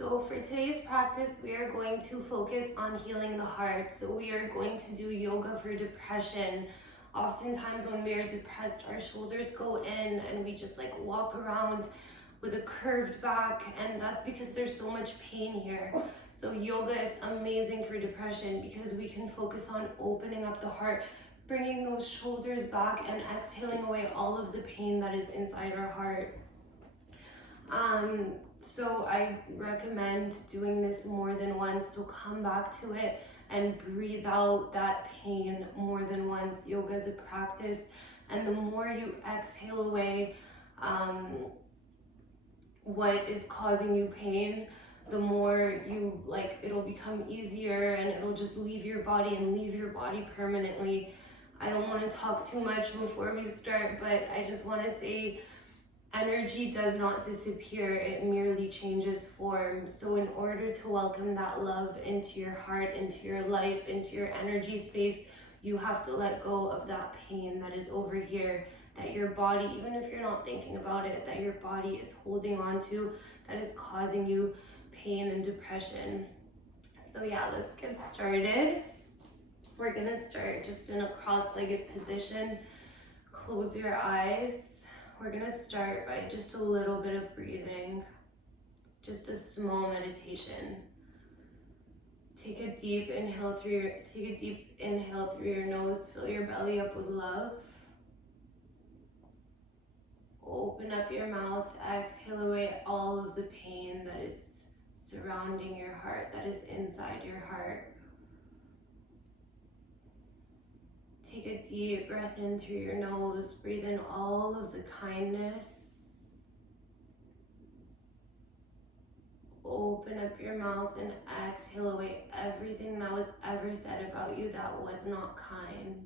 So for today's practice, we are going to focus on healing the heart. So we are going to do yoga for depression. Oftentimes when we are depressed, our shoulders go in and we just like walk around with a curved back, and that's because there's so much pain here. So yoga is amazing for depression because we can focus on opening up the heart, bringing those shoulders back and exhaling away all of the pain that is inside our heart. So I recommend doing this more than once. So come back to it and breathe out that pain more than once. Yoga is a practice, and the more you exhale away what is causing you pain, the more you it'll become easier and it'll just leave your body and leave your body permanently. I don't want to talk too much before we start, but I just want to say energy does not disappear, it merely changes form. So in order to welcome that love into your heart, into your life, into your energy space, you have to let go of that pain that is over here, that your body, even if you're not thinking about it, that your body is holding on to, that is causing you pain and depression. So yeah, let's get started. We're gonna start just in a cross-legged position. Close your eyes. We're gonna start by just a little bit of breathing, just a small meditation. Take a deep inhale through your nose. Fill your belly up with love. Open up your mouth. Exhale away all of the pain that is surrounding your heart, that is inside your heart. Take a deep breath in through your nose. Breathe in all of the kindness. Open up your mouth and exhale away everything that was ever said about you that was not kind.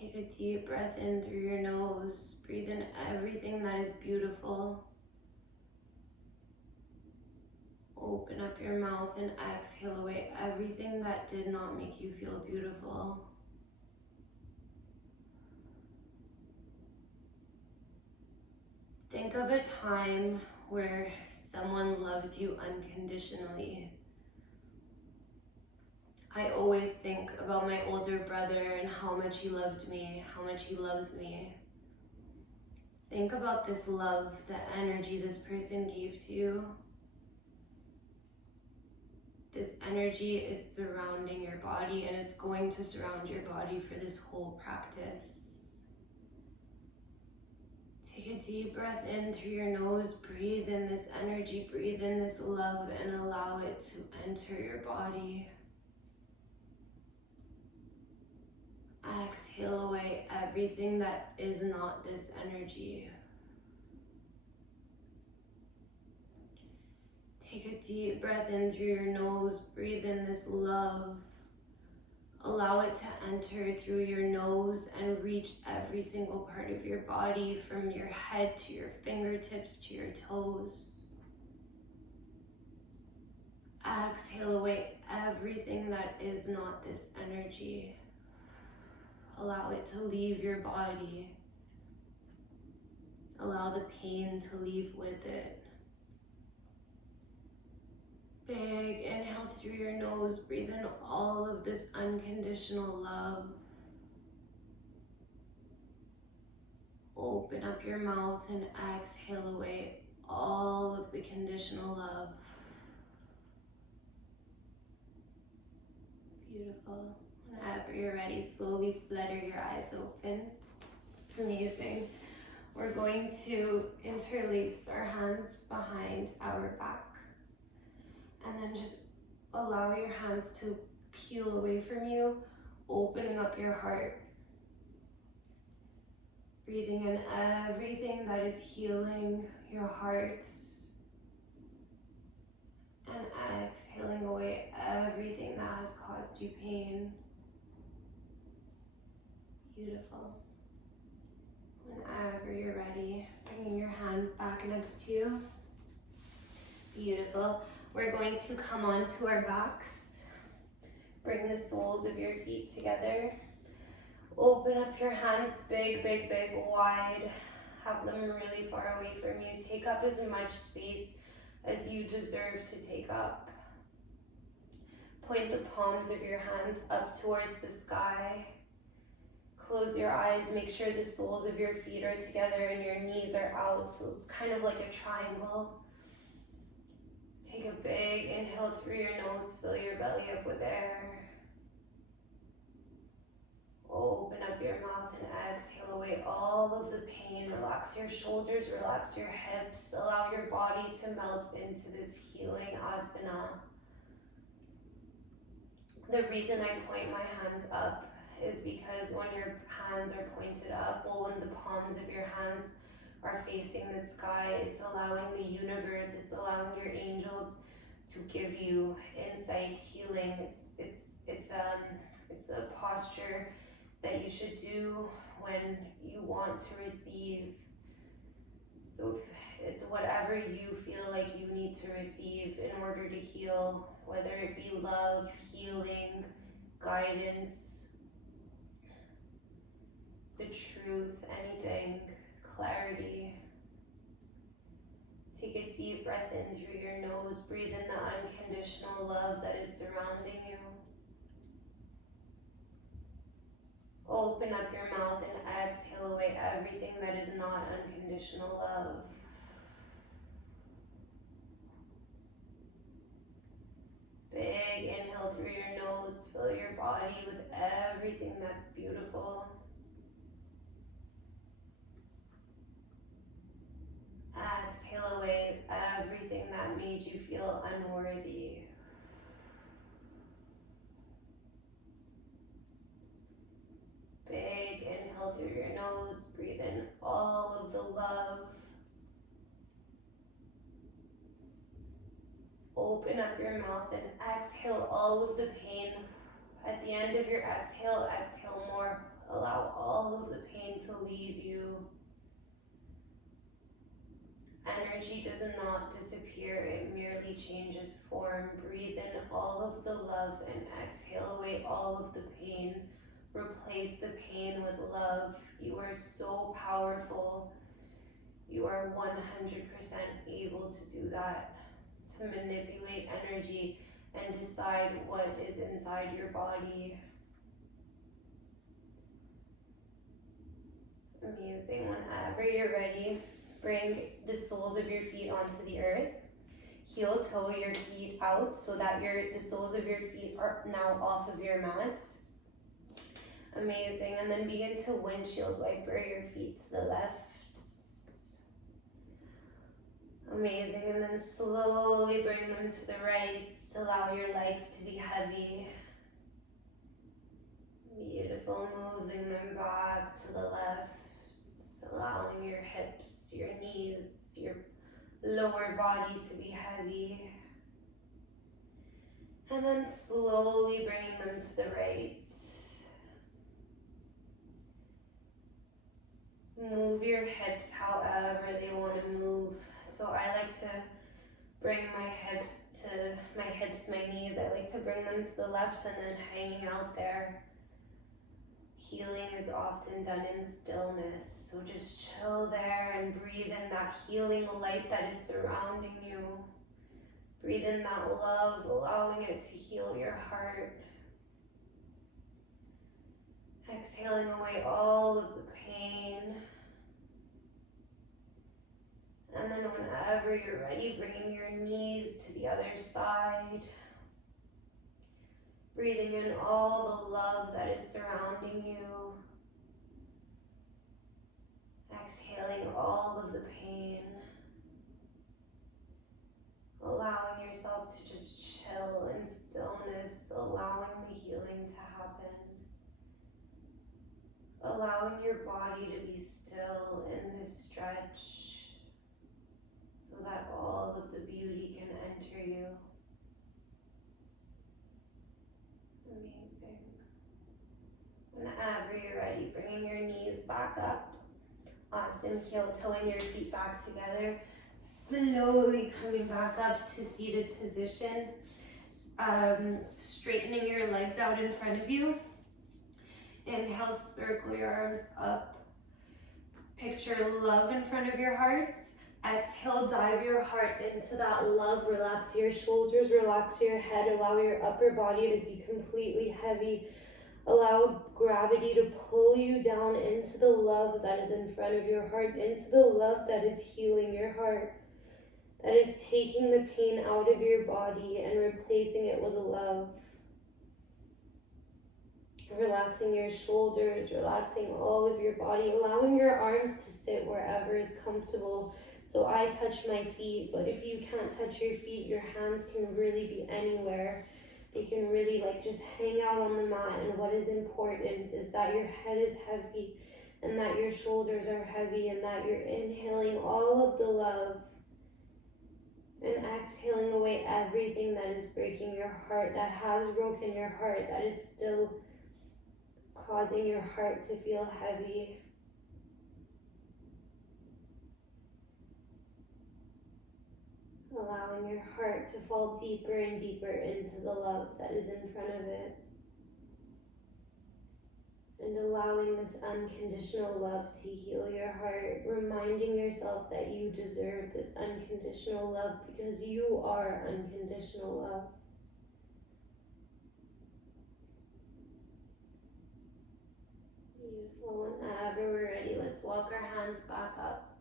Take a deep breath in through your nose. Breathe in everything that is beautiful. Open up your mouth and exhale away everything that did not make you feel beautiful. Think of a time where someone loved you unconditionally. I always think about my older brother and how much he loved me, how much he loves me. Think about this love, the energy this person gave to you. This energy is surrounding your body, and it's going to surround your body for this whole practice. Take a deep breath in through your nose. Breathe in this energy, breathe in this love, and allow it to enter your body. Exhale away everything that is not this energy. Take a deep breath in through your nose. Breathe in this love. Allow it to enter through your nose and reach every single part of your body, from your head to your fingertips to your toes. Exhale away everything that is not this energy. Allow it to leave your body. Allow the pain to leave with it. Big inhale through your nose. Breathe in all of this unconditional love. Open up your mouth and exhale away all of the conditional love. Beautiful. Whenever you're ready, slowly flutter your eyes open. Amazing. We're going to interlace our hands behind our back. And then just allow your hands to peel away from you, opening up your heart. Breathing in everything that is healing your heart. And exhaling away everything that has caused you pain. Beautiful. Whenever you're ready, bringing your hands back next to you. Beautiful. We're going to come onto our backs. Bring the soles of your feet together. Open up your hands big, big, big, wide. have them really far away from you. Take up as much space as you deserve to take up. Point the palms of your hands up towards the sky. Close your eyes, make sure the soles of your feet are together and your knees are out, so it's kind of like a triangle. Take a big inhale through your nose, fill your belly up with air. Open up your mouth and exhale away all of the pain. Relax your shoulders, relax your hips. Allow your body to melt into this healing asana. The reason I point my hands up is because when your hands are pointed up, well, when the palms of your hands are facing the sky, it's allowing the universe, it's allowing your angels to give you insight, healing. It's a posture that you should do when you want to receive. So it's whatever you feel like you need to receive in order to heal, whether it be love, healing, guidance, the truth, anything, clarity. Take a deep breath in through your nose. Breathe in the unconditional love that is surrounding you. Open up your mouth and exhale away everything that is not unconditional love. Big inhale through your nose. Fill your body with everything that's beautiful. Exhale away everything that made you feel unworthy. Big inhale through your nose. Breathe in all of the love. Open up your mouth and exhale all of the pain. At the end of your exhale, exhale more. Allow all of the pain to leave you. Energy does not disappear, it merely changes form. Breathe in all of the love and exhale away all of the pain. Replace the pain with love. You are so powerful. You are 100% able to do that, to manipulate energy and decide what is inside your body. Amazing. Whenever you're ready, bring the soles of your feet onto the earth. Heel toe your feet out so that the soles of your feet are now off of your mat. Amazing. And then begin to windshield wiper your feet to the left. Amazing. And then slowly bring them to the right. Allow your legs to be heavy. Beautiful. Moving them back to the left. Allowing your hips, your knees, your lower body to be heavy. And then slowly bringing them to the right. Move your hips however they want to move. So I like to bring my hips, my knees, I like to bring them to the left and then hanging out there. Healing is often done in stillness, so just chill there and breathe in that healing light that is surrounding you. Breathe in that love, allowing it to heal your heart. Exhaling away all of the pain. And then whenever you're ready, bringing your knees to the other side. Breathing in all the love that is surrounding you. Exhaling all of the pain. Allowing yourself to just chill in stillness, allowing the healing to happen. Allowing your body to be still in this stretch so that all of the beauty can enter you. Amazing. Whenever you're ready, bringing your knees back up. Awesome. Heel toeing your feet back together. Slowly coming back up to seated position. Straightening your legs out in front of you. Inhale, circle your arms up. Picture love in front of your heart. Exhale, dive your heart into that love. Relax your shoulders, relax your head, allow your upper body to be completely heavy. Allow gravity to pull you down into the love that is in front of your heart, into the love that is healing your heart, that is taking the pain out of your body and replacing it with love. Relaxing your shoulders, relaxing all of your body, allowing your arms to sit wherever is comfortable. So I touch my feet, but if you can't touch your feet, your hands can really be anywhere. They can really just hang out on the mat. And what is important is that your head is heavy and that your shoulders are heavy and that you're inhaling all of the love and exhaling away everything that is breaking your heart, that has broken your heart, that is still causing your heart to feel heavy. Allowing your heart to fall deeper and deeper into the love that is in front of it. And allowing this unconditional love to heal your heart. Reminding yourself that you deserve this unconditional love because you are unconditional love. Beautiful. Whenever we're ready, let's walk our hands back up.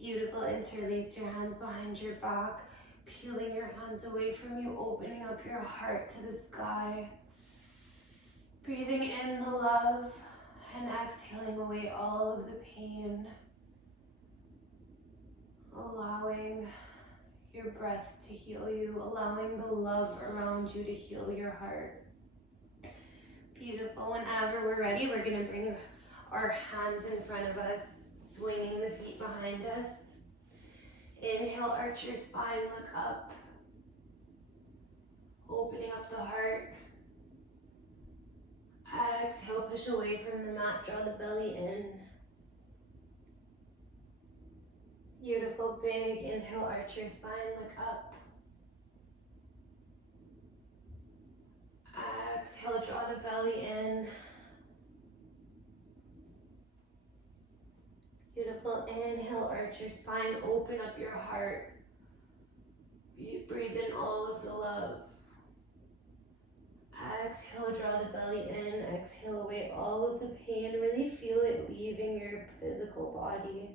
Beautiful. Interlace your hands behind your back, peeling your hands away from you, opening up your heart to the sky. Breathing in the love and exhaling away all of the pain. Allowing your breath to heal you, allowing the love around you to heal your heart. Beautiful. Whenever we're ready, we're going to bring our hands in front of us, swinging the feet behind us. Inhale, arch your spine, look up. Opening up the heart. Exhale, push away from the mat, draw the belly in. Beautiful, big inhale, arch your spine, look up. Exhale, draw the belly in. Beautiful, inhale, arch your spine, open up your heart. Breathe in all of the love. Exhale, draw the belly in. Exhale away all of the pain. Really feel it leaving your physical body.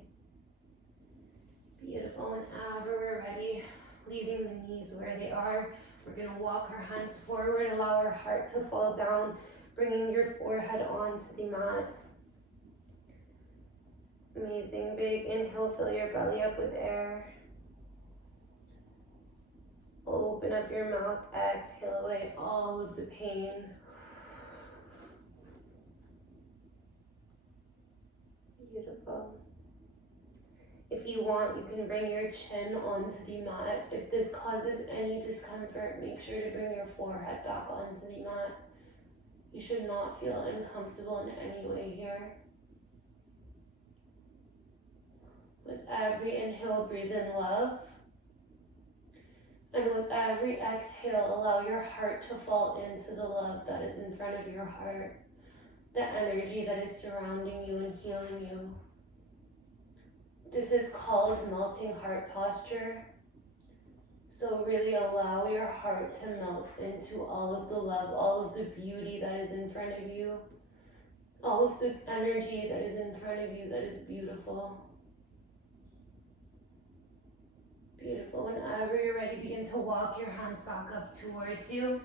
Beautiful, whenever we're ready, leaving the knees where they are. We're going to walk our hands forward, allow our heart to fall down, bringing your forehead onto the mat. Amazing, big inhale, fill your belly up with air. Open up your mouth, exhale away all of the pain. Beautiful. If you want, you can bring your chin onto the mat. If this causes any discomfort, make sure to bring your forehead back onto the mat. You should not feel uncomfortable in any way here. With every inhale, breathe in love. And with every exhale, allow your heart to fall into the love that is in front of your heart. The energy that is surrounding you and healing you. This is called melting heart posture. So really allow your heart to melt into all of the love, all of the beauty that is in front of you. All of the energy that is in front of you that is beautiful. Beautiful. Whenever you're ready, begin to walk your hands back up towards you.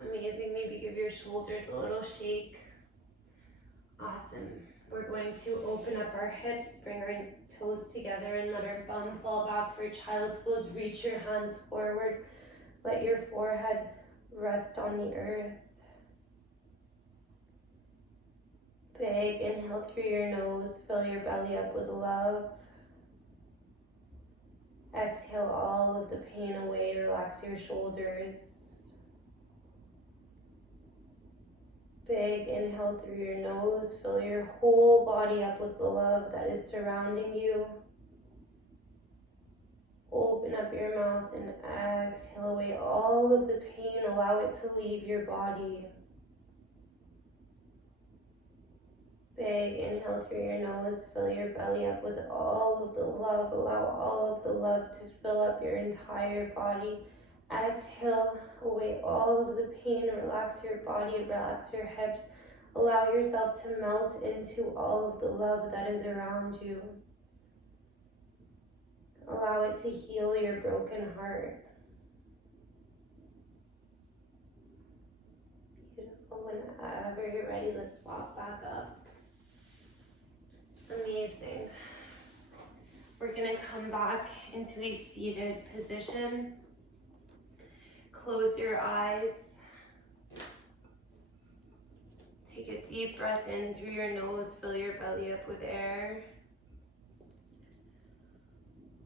Amazing. Maybe give your shoulders a little shake. Awesome. We're going to open up our hips, bring our toes together and let our bum fall back for child's pose. Reach your hands forward. Let your forehead rest on the earth. Big inhale through your nose. Fill your belly up with love. Exhale all of the pain away. Relax your shoulders. Big inhale through your nose. Fill your whole body up with the love that is surrounding you. Open up your mouth and exhale away all of the pain. Allow it to leave your body. Big inhale through your nose, fill your belly up with all of the love. Allow all of the love to fill up your entire body. Exhale away all of the pain. Relax your body, relax your hips. Allow yourself to melt into all of the love that is around you. Allow it to heal your broken heart. Beautiful. Whenever you're ready, let's walk back up. Amazing. We're gonna come back into a seated position. Close your eyes. Take a deep breath in through your nose, fill your belly up with air.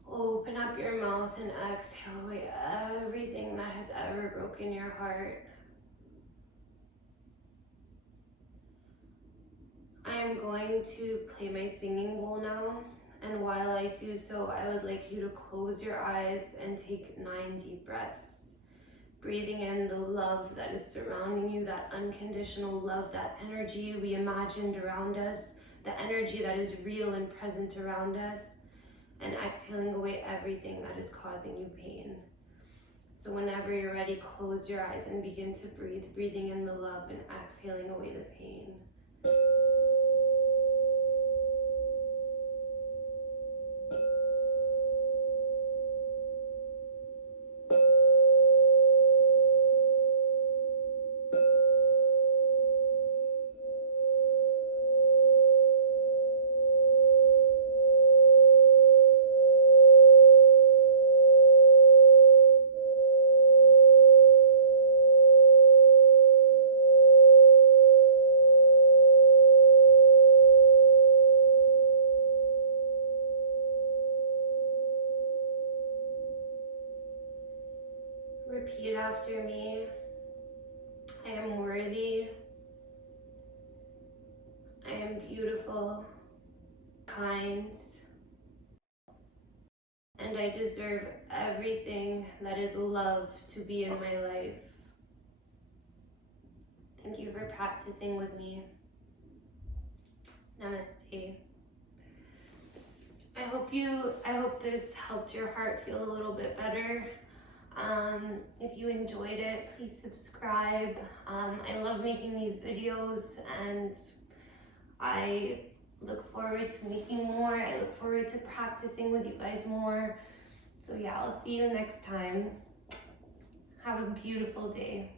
Open up your mouth and exhale away everything that has ever broken your heart. I am going to play my singing bowl now, and while I do so, I would like you to close your eyes and take 9 deep breaths. Breathing in the love that is surrounding you, that unconditional love, that energy we imagined around us, the energy that is real and present around us, and exhaling away everything that is causing you pain. So whenever you're ready, close your eyes and begin to breathe, breathing in the love and exhaling away the pain. Repeat after me. I am worthy. I am beautiful, kind, and I deserve everything that is love to be in my life. Thank you for practicing with me. Namaste. I hope this helped your heart feel a little bit better. If you enjoyed it, please subscribe. I love making these videos, and I look forward to making more. I look forward to practicing with you guys more. So yeah, I'll see you next time. Have a beautiful day.